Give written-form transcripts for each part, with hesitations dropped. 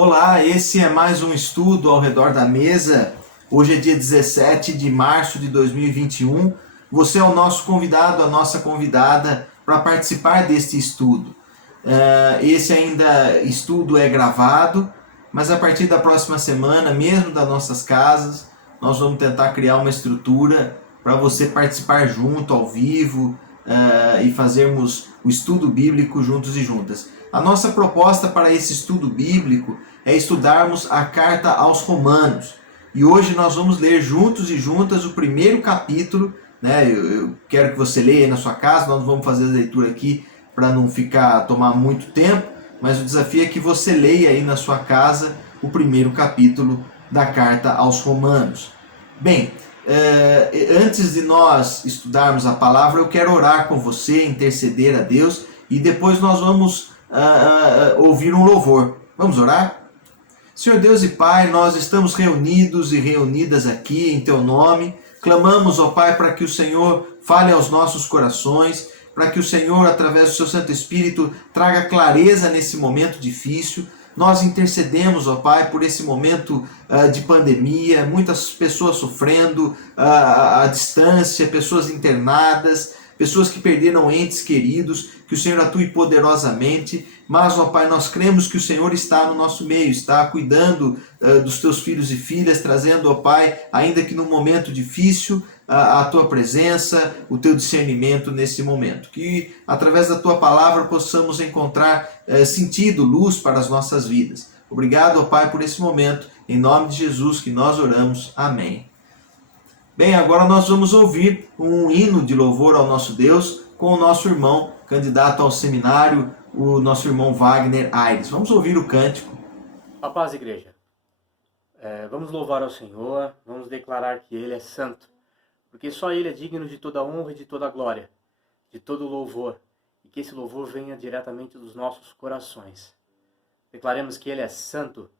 Olá, esse é mais um estudo ao redor da mesa. Hoje é dia 17 de março de 2021. Você é o nosso convidado, a nossa convidada para participar deste estudo. Esse estudo é gravado, mas a partir da próxima semana, mesmo das nossas casas, nós vamos tentar criar uma estrutura para você participar junto, ao vivo, e fazermos o estudo bíblico juntos e juntas. A nossa proposta para esse estudo bíblico é estudarmos a carta aos Romanos. E hoje nós vamos ler juntos e juntas o primeiro capítulo, né? Eu quero que você leia aí na sua casa, nós vamos fazer a leitura aqui para não tomar muito tempo, mas o desafio é que você leia aí na sua casa o primeiro capítulo da carta aos Romanos. Bem, antes de nós estudarmos a palavra, eu quero orar com você, interceder a Deus, e depois nós vamos ouvir um louvor. Vamos orar? Senhor Deus e Pai, nós estamos reunidos e reunidas aqui em Teu nome. Clamamos, ó Pai, para que o Senhor fale aos nossos corações, para que o Senhor, através do Seu Santo Espírito, traga clareza nesse momento difícil. Nós intercedemos, ó Pai, por esse momento de pandemia, muitas pessoas sofrendo à distância, pessoas internadas, pessoas que perderam entes queridos, que o Senhor atue poderosamente, mas, ó Pai, nós cremos que o Senhor está no nosso meio, está cuidando dos teus filhos e filhas, trazendo, ó Pai, ainda que num momento difícil, a tua presença, o teu discernimento nesse momento. Que, através da tua palavra, possamos encontrar sentido, luz para as nossas vidas. Obrigado, ó Pai, por esse momento. Em nome de Jesus que nós oramos. Amém. Bem, agora nós vamos ouvir um hino de louvor ao nosso Deus com o nosso irmão, candidato ao seminário, o nosso irmão Wagner Aires. Vamos ouvir o cântico. A paz, igreja. Vamos louvar ao Senhor, vamos declarar que Ele é santo, porque só Ele é digno de toda honra e de toda glória, de todo louvor, e que esse louvor venha diretamente dos nossos corações. Declaremos que Ele é santo.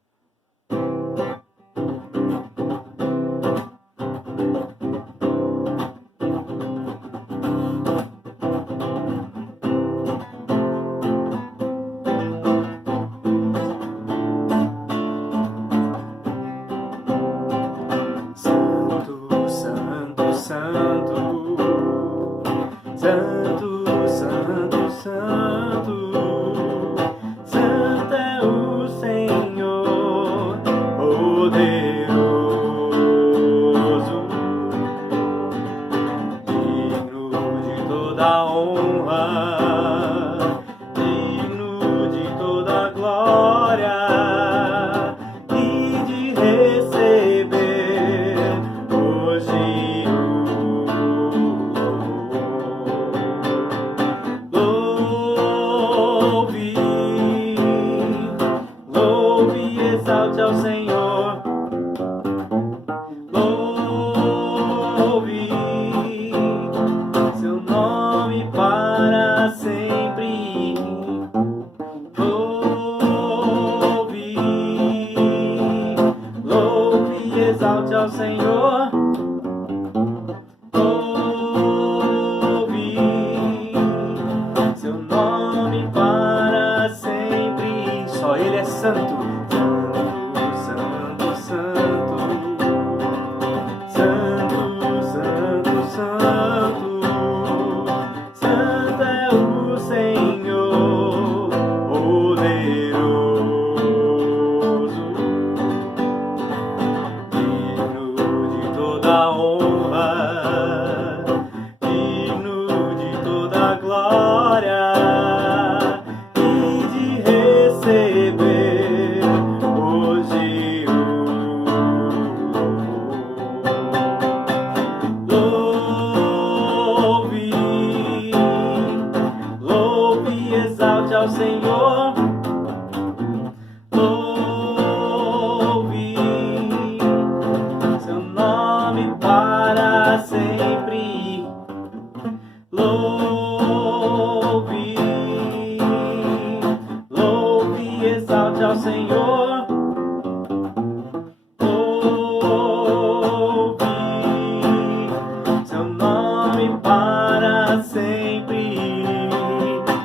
Exalte ao Senhor.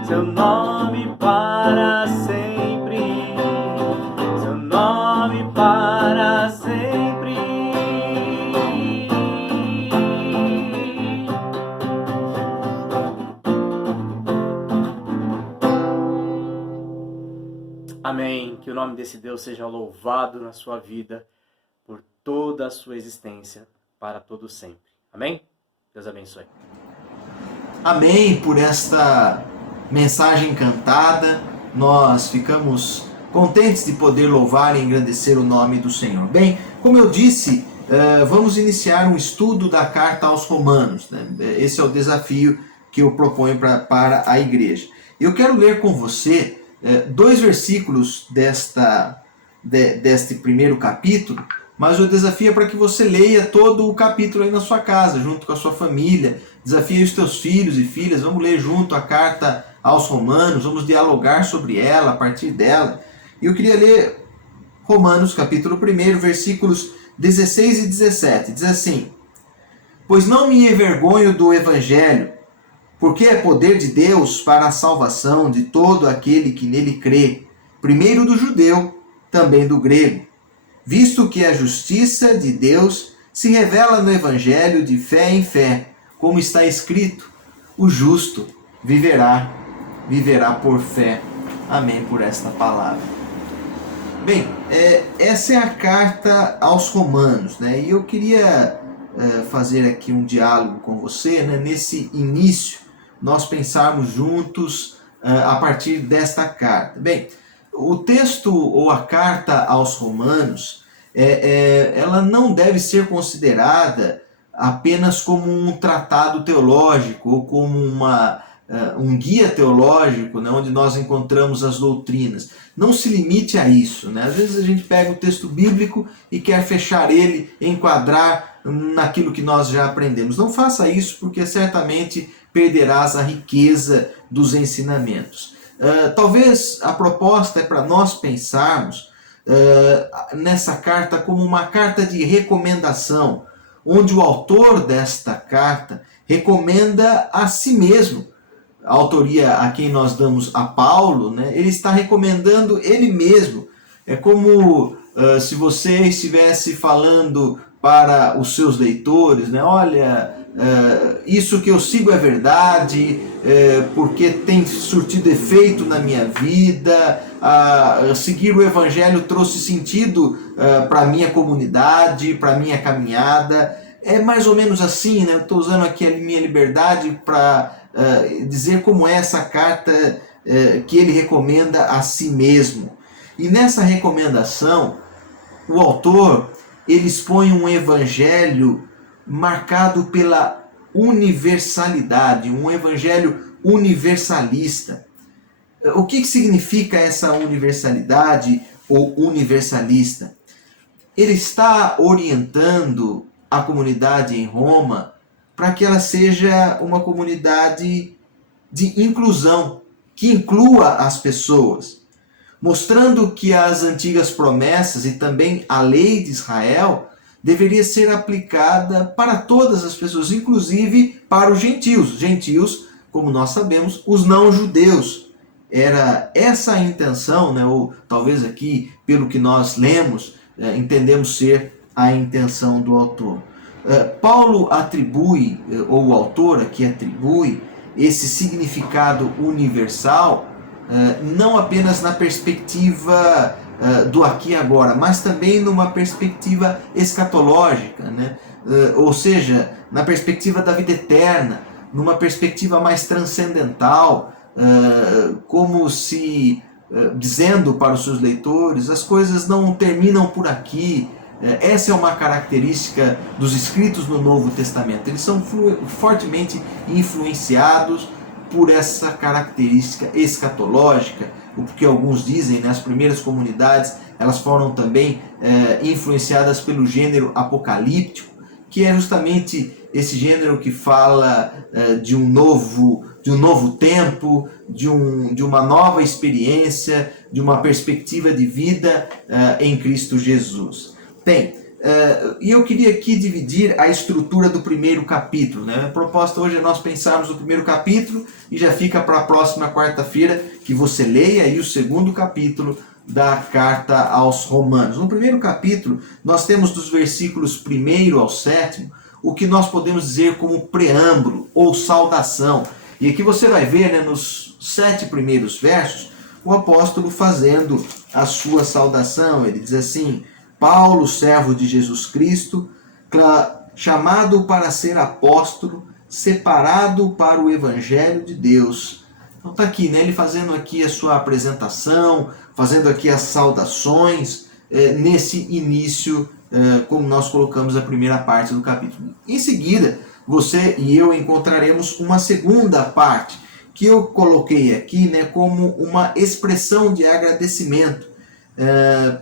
Seu nome para sempre, seu nome para sempre. Amém. Que o nome desse Deus seja louvado na sua vida por toda a sua existência, para todo sempre. Amém? Deus abençoe. Amém por esta mensagem cantada. Nós ficamos contentes de poder louvar e engrandecer o nome do Senhor. Bem, como eu disse, vamos iniciar um estudo da carta aos Romanos, né? Esse é o desafio que eu proponho para a igreja. Eu quero ler com você 2 versículos deste primeiro capítulo, mas o desafio é para que você leia todo o capítulo aí na sua casa, junto com a sua família. Desafie os teus filhos e filhas, vamos ler junto a carta aos Romanos, vamos dialogar sobre ela, a partir dela. E eu queria ler Romanos, capítulo 1, versículos 16 e 17. Diz assim: Pois não me envergonho do Evangelho, porque é poder de Deus para a salvação de todo aquele que nele crê, primeiro do judeu, também do grego. Visto que a justiça de Deus se revela no Evangelho de fé em fé, como está escrito, o justo viverá por fé. Amém por esta palavra. Bem, essa é a carta aos Romanos, né? E eu queria fazer aqui um diálogo com você, né? Nesse início, nós pensarmos juntos a partir desta carta. Bem, o texto ou a carta aos Romanos, ela não deve ser considerada apenas como um tratado teológico ou como um guia teológico, né, onde nós encontramos as doutrinas. Não se limite a isso, né? Às vezes a gente pega o texto bíblico e quer fechar ele, enquadrar naquilo que nós já aprendemos. Não faça isso, porque certamente perderás a riqueza dos ensinamentos. Talvez a proposta é para nós pensarmos nessa carta como uma carta de recomendação, onde o autor desta carta recomenda a si mesmo. A autoria a quem nós damos a Paulo, né, ele está recomendando ele mesmo. É como se você estivesse falando para os seus leitores, né, olha, isso que eu sigo é verdade, porque tem surtido efeito na minha vida, seguir o Evangelho trouxe sentido para a minha comunidade, para a minha caminhada. É mais ou menos assim, né? Eu estou usando aqui a minha liberdade para dizer como é essa carta que ele recomenda a si mesmo. E nessa recomendação, o autor ele expõe um evangelho marcado pela universalidade, um evangelho universalista. O que significa essa universalidade ou universalista? Ele está orientando a comunidade em Roma para que ela seja uma comunidade de inclusão, que inclua as pessoas, mostrando que as antigas promessas e também a lei de Israel deveria ser aplicada para todas as pessoas, inclusive para os gentios. Gentios, como nós sabemos, os não-judeus. Era essa a intenção, né? Ou talvez aqui, pelo que nós lemos, entendemos ser a intenção do autor. Paulo atribui, ou o autor aqui atribui, esse significado universal não apenas na perspectiva do aqui e agora, mas também numa perspectiva escatológica, né? Ou seja, na perspectiva da vida eterna, numa perspectiva mais transcendental, como se dizendo para os seus leitores, as coisas não terminam por aqui. Essa é uma característica dos escritos no Novo Testamento. Eles são fortemente influenciados por essa característica escatológica, o que alguns dizem, né, as primeiras comunidades elas foram também influenciadas pelo gênero apocalíptico, que é justamente esse gênero que fala de um novo tempo, de uma nova experiência, de uma perspectiva de vida em Cristo Jesus. Bem, e eu queria aqui dividir a estrutura do primeiro capítulo, né? A proposta hoje é nós pensarmos no primeiro capítulo e já fica para a próxima quarta-feira que você leia aí o segundo capítulo da carta aos Romanos. No primeiro capítulo, nós temos dos versículos 1 ao 7 o que nós podemos dizer como preâmbulo ou saudação. E aqui você vai ver, né, nos 7 primeiros versos, o apóstolo fazendo a sua saudação. Ele diz assim: Paulo, servo de Jesus Cristo, chamado para ser apóstolo, separado para o evangelho de Deus. Então está aqui, né, ele fazendo aqui a sua apresentação, fazendo aqui as saudações, nesse início, como nós colocamos a primeira parte do capítulo. Em seguida, você e eu encontraremos uma segunda parte, que eu coloquei aqui, né, como uma expressão de agradecimento.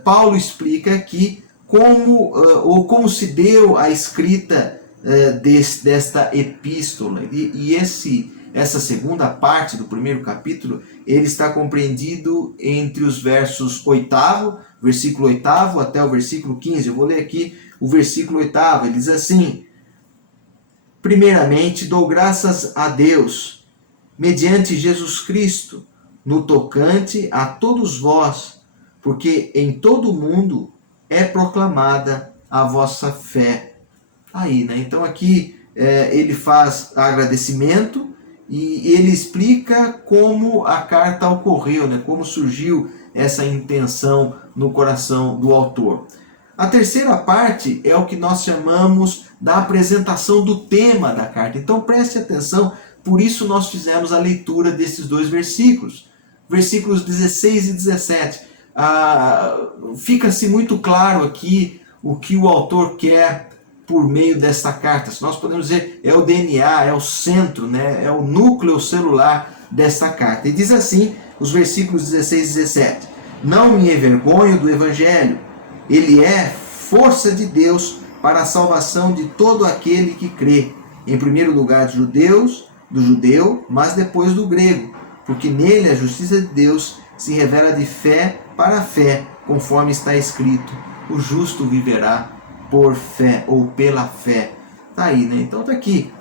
Paulo explica aqui como se deu a escrita desta epístola. E essa segunda parte do primeiro capítulo, ele está compreendido entre os versos 8º, versículo 8º, até o versículo 15. Eu vou ler aqui o versículo 8º. Ele diz assim: Primeiramente, dou graças a Deus, mediante Jesus Cristo, no tocante a todos vós, porque em todo o mundo é proclamada a vossa fé. Aí, né? Então aqui ele faz agradecimento e ele explica como a carta ocorreu, né? Como surgiu essa intenção no coração do autor. A terceira parte é o que nós chamamos da apresentação do tema da carta. Então preste atenção, por isso nós fizemos a leitura desses dois versículos. Versículos 16 e 17. Fica-se muito claro aqui o que o autor quer por meio desta carta. Se nós podemos dizer, é o DNA, é o centro, né? É o núcleo celular desta carta. E diz assim, os versículos 16 e 17. Não me envergonho do evangelho. Ele é força de Deus para a salvação de todo aquele que crê. Em primeiro lugar do judeu, mas depois do grego. Porque nele a justiça de Deus se revela de fé para fé, conforme está escrito: o justo viverá por fé ou pela fé. Está aí, né? Então está aqui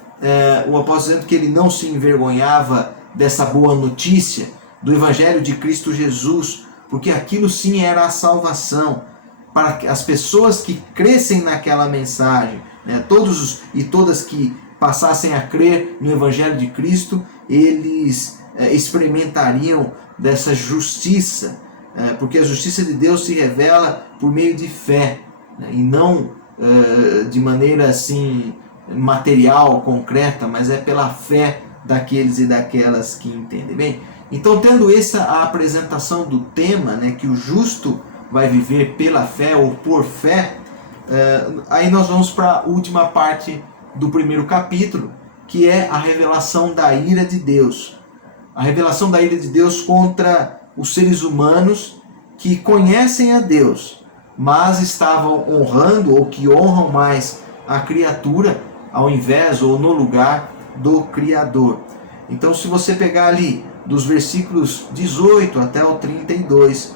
o apóstolo dizendo que ele não se envergonhava dessa boa notícia do evangelho de Cristo Jesus, porque aquilo sim era a salvação para as pessoas que crescem naquela mensagem, né? Todos e todas que passassem a crer no evangelho de Cristo, eles experimentariam dessa justiça, porque a justiça de Deus se revela por meio de fé, né? E não de maneira assim material, concreta, mas é pela fé daqueles e daquelas que entendem. Bem, então, tendo essa a apresentação do tema, né, que o justo vai viver pela fé ou por fé, aí nós vamos para a última parte do primeiro capítulo, que é a revelação da ira de Deus. A revelação da ira de Deus contra os seres humanos que conhecem a Deus, mas estavam honrando ou que honram mais a criatura ao invés ou no lugar do Criador. Então, se você pegar ali dos versículos 18 até o 32,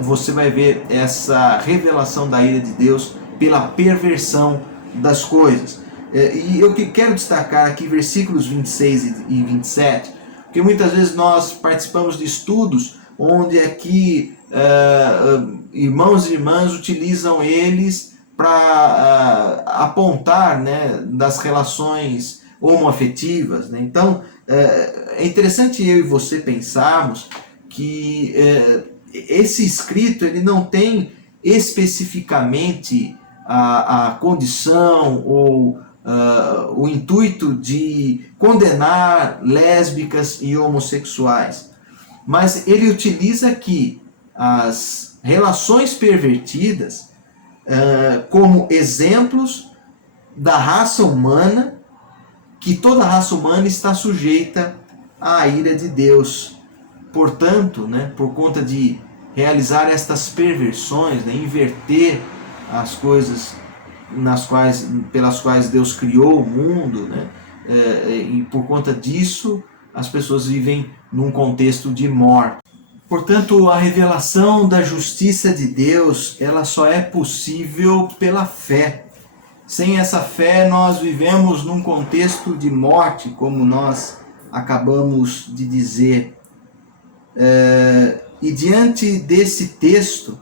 você vai ver essa revelação da ira de Deus pela perversão das coisas. E eu quero destacar aqui versículos 26 e 27, porque muitas vezes nós participamos de estudos onde aqui irmãos e irmãs utilizam eles para apontar, né, das relações homoafetivas, né? Então é interessante eu e você pensarmos que esse escrito ele não tem especificamente a condição ou o intuito de condenar lésbicas e homossexuais, mas ele utiliza aqui as relações pervertidas como exemplos da raça humana, que toda a raça humana está sujeita à ira de Deus. Portanto, né, por conta de realizar estas perversões, né, inverter as coisas pelas quais Deus criou o mundo, né, e por conta disso as pessoas vivem num contexto de morte. Portanto, a revelação da justiça de Deus, ela só é possível pela fé. Sem essa fé, nós vivemos num contexto de morte, como nós acabamos de dizer. E diante desse texto,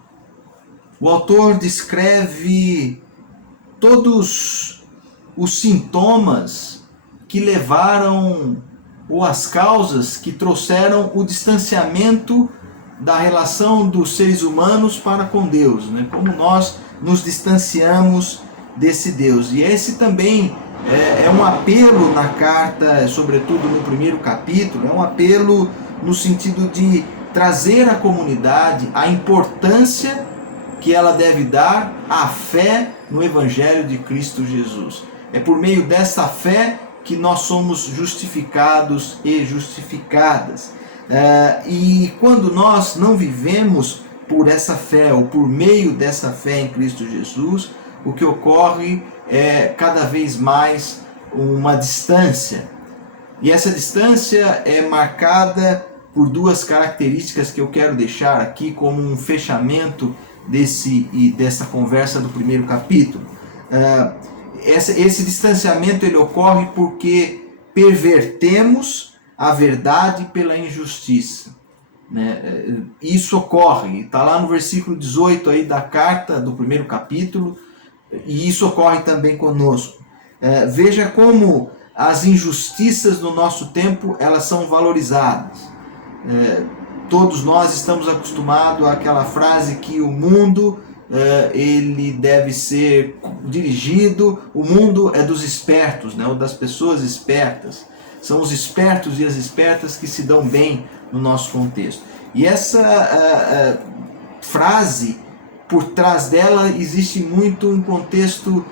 o autor descreve todos os sintomas que levaram, ou as causas que trouxeram o distanciamento da relação dos seres humanos para com Deus, né? Como nós nos distanciamos desse Deus. E esse também é um apelo na carta, sobretudo no primeiro capítulo, é um apelo no sentido de trazer à comunidade a importância que ela deve dar à fé no Evangelho de Cristo Jesus. É por meio dessa fé que nós somos justificados e justificadas. E quando nós não vivemos por essa fé, ou por meio dessa fé em Cristo Jesus, o que ocorre é cada vez mais uma distância. E essa distância é marcada por duas características que eu quero deixar aqui como um fechamento dessa conversa do primeiro capítulo. Esse distanciamento ele ocorre porque pervertemos a verdade pela injustiça, né? Isso ocorre, está lá no versículo 18 aí da carta do primeiro capítulo, e isso ocorre também conosco. Veja como as injustiças no nosso tempo elas são valorizadas. Todos nós estamos acostumados àquela frase que o mundo ele deve ser dirigido, o mundo é dos espertos, né, ou das pessoas espertas. São os espertos e as espertas que se dão bem no nosso contexto. E essa frase, por trás dela existe muito um contexto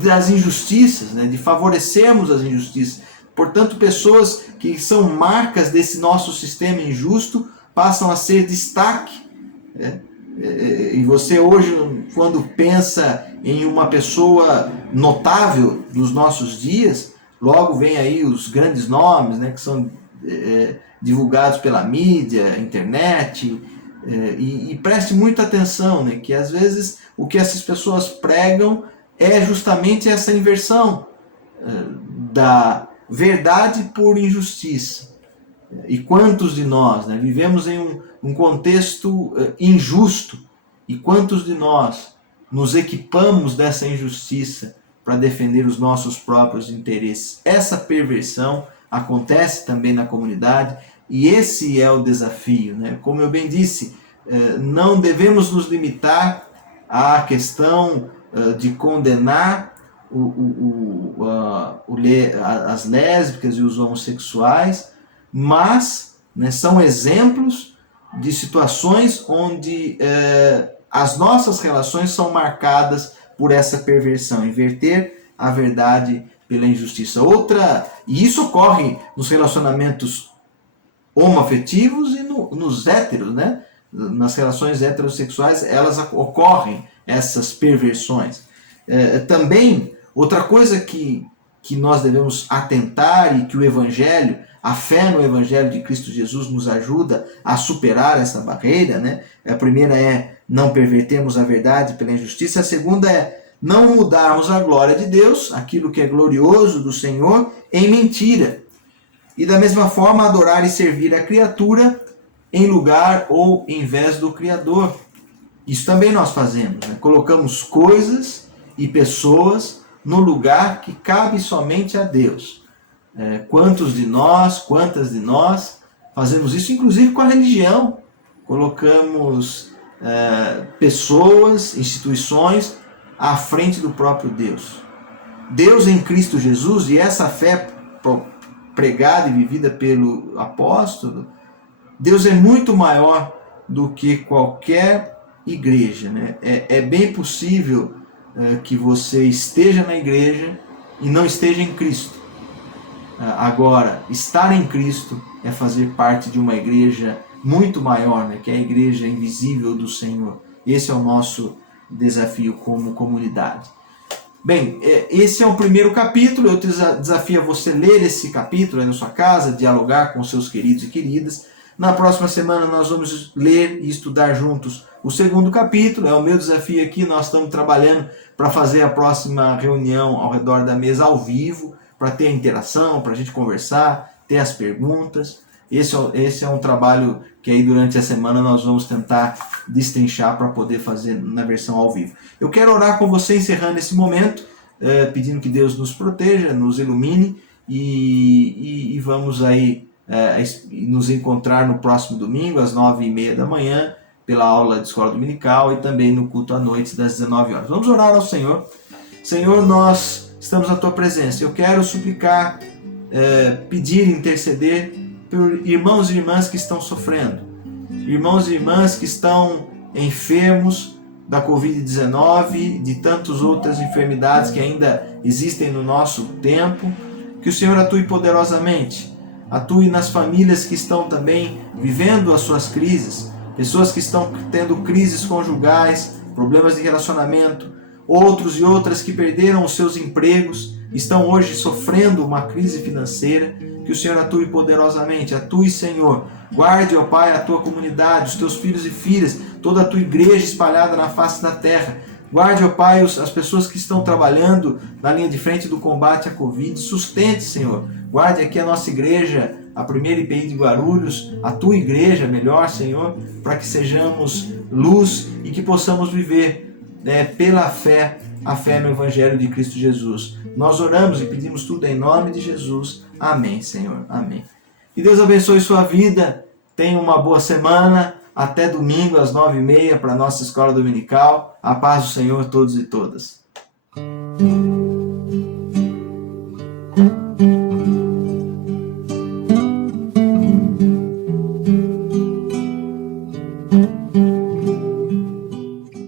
das injustiças, né, de favorecermos as injustiças. Portanto, pessoas que são marcas desse nosso sistema injusto passam a ser destaque. E você hoje, quando pensa em uma pessoa notável dos nossos dias, logo vem aí os grandes nomes, né, que são divulgados pela mídia, internet, e preste muita atenção, né, que às vezes o que essas pessoas pregam é justamente essa inversão da verdade por injustiça. E quantos de nós, né, vivemos em um contexto injusto, e quantos de nós nos equipamos dessa injustiça para defender os nossos próprios interesses? Essa perversão acontece também na comunidade, e esse é o desafio, né? Como eu bem disse, não devemos nos limitar à questão de condenar as lésbicas e os homossexuais, mas, né, são exemplos de situações onde as nossas relações são marcadas por essa perversão, inverter a verdade pela injustiça. E isso ocorre nos relacionamentos homoafetivos e nos héteros, né? Nas relações heterossexuais, elas ocorrem, essas perversões. Também, outra coisa que nós devemos atentar, e que o Evangelho, a fé no Evangelho de Cristo Jesus nos ajuda a superar essa barreira, né? A primeira é não pervertermos a verdade pela injustiça, a segunda é não mudarmos a glória de Deus, aquilo que é glorioso do Senhor, em mentira. E da mesma forma, adorar e servir a criatura em lugar ou em vez do Criador. Isso também nós fazemos, né? Colocamos coisas e pessoas no lugar que cabe somente a Deus. Quantas de nós fazemos isso, inclusive com a religião? Colocamos pessoas, instituições à frente do próprio Deus. Deus em Cristo Jesus, e essa fé pregada e vivida pelo apóstolo, Deus é muito maior do que qualquer igreja, né? É bem possível que você esteja na igreja e não esteja em Cristo. Agora, estar em Cristo é fazer parte de uma igreja muito maior, né? Que é a igreja invisível do Senhor. Esse é o nosso desafio como comunidade. Bem, esse é o primeiro capítulo. Eu desafio a você ler esse capítulo aí na sua casa, dialogar com seus queridos e queridas. Na próxima semana nós vamos ler e estudar juntos o segundo capítulo. É o meu desafio aqui. Nós estamos trabalhando para fazer a próxima reunião ao redor da mesa ao vivo, para ter a interação, para a gente conversar, ter as perguntas. Esse é um trabalho que aí durante a semana nós vamos tentar destrinchar para poder fazer na versão ao vivo. Eu quero orar com você encerrando esse momento, pedindo que Deus nos proteja, nos ilumine e vamos aí nos encontrar no próximo domingo às 9h30 da manhã pela aula de escola dominical e também no culto à noite das 19 horas. Vamos orar ao Senhor. Senhor, nós estamos na Tua presença. Eu quero suplicar, pedir, interceder por irmãos e irmãs que estão sofrendo, irmãos e irmãs que estão enfermos da Covid-19, de tantas outras enfermidades que ainda existem no nosso tempo. Que o Senhor atue poderosamente, atue nas famílias que estão também vivendo as suas crises, pessoas que estão tendo crises conjugais, problemas de relacionamento, outros e outras que perderam os seus empregos, estão hoje sofrendo uma crise financeira. Que o Senhor atue poderosamente, atue, Senhor, guarde, ó Pai, a Tua comunidade, os Teus filhos e filhas, toda a Tua igreja espalhada na face da terra. Guarde, ó Pai, as pessoas que estão trabalhando na linha de frente do combate à Covid. Sustente, Senhor. Guarde aqui a nossa igreja, a primeira IPI de Guarulhos, a Tua igreja, melhor, Senhor, para que sejamos luz e que possamos viver pela fé, a fé no Evangelho de Cristo Jesus. Nós oramos e pedimos tudo em nome de Jesus. Amém, Senhor. Amém. Que Deus abençoe sua vida. Tenha uma boa semana. Até domingo às 9h30 para a nossa escola dominical. A paz do Senhor a todos e todas.